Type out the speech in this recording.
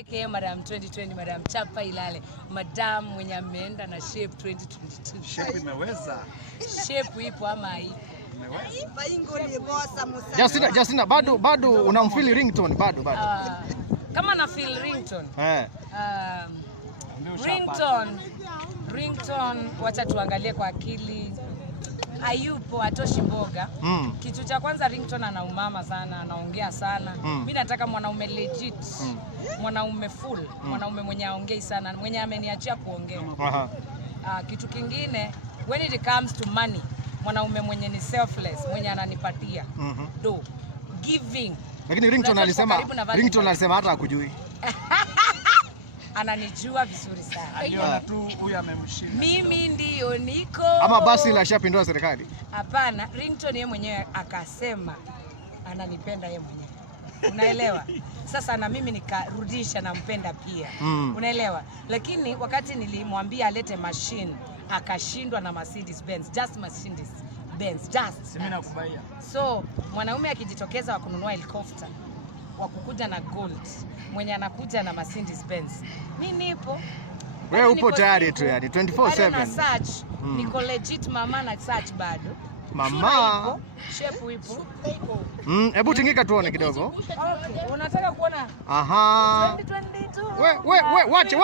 aka madam2020, madam chapa ilale, madam mwenye ameenda na shape 2022. Shape imeweza. Shape ipo ama haipo? Justina, bado unamfeel Ringtone bado. Kama na feel Ringtone. Ringtone wacha tuangalie kwa akili. Hayupo, atoshi mboga. Kitu cha kwanza, Ringtone ana umama sana, anaongea sana. Mimi nataka mwanaume legit, mwanaume full, mwanaume mwenye aongei sana, mwenye ameniachia kuongea. Kitu kingine, when it comes to money, mwanaume mwenye ni selfless, mwenye ananipatia do giving. Lakini Ringtone alisema hata hakujui. Ananijua vizuri sana. Aliona tu huyu amemshinda. Mimi ndio niko. Ama basi la shapindua serikali. Hapana, Ringtone yeye mwenyewe akasema ananipenda yeye mwenyewe. Unaelewa? Sasa na mimi nikarudisha nampenda pia. Unaelewa? Lakini wakati nilimwambia alete machine, akashindwa na Mercedes Benz, just Mercedes Benz, just. Mimi nakubaiya. So, mwanaume akijitokeza wa kununua helicopter, wa kukuja na gold, mwenye anakuja na Mercedes Benz, mimi nipo. Wewe upo tayari tu yani 24/7. Na search, niko legit mama na search bado. Mama. Shape ipo. Hebu tingika tuone kidogo. Okay, unataka kuona? Aha. 2022. We, wache.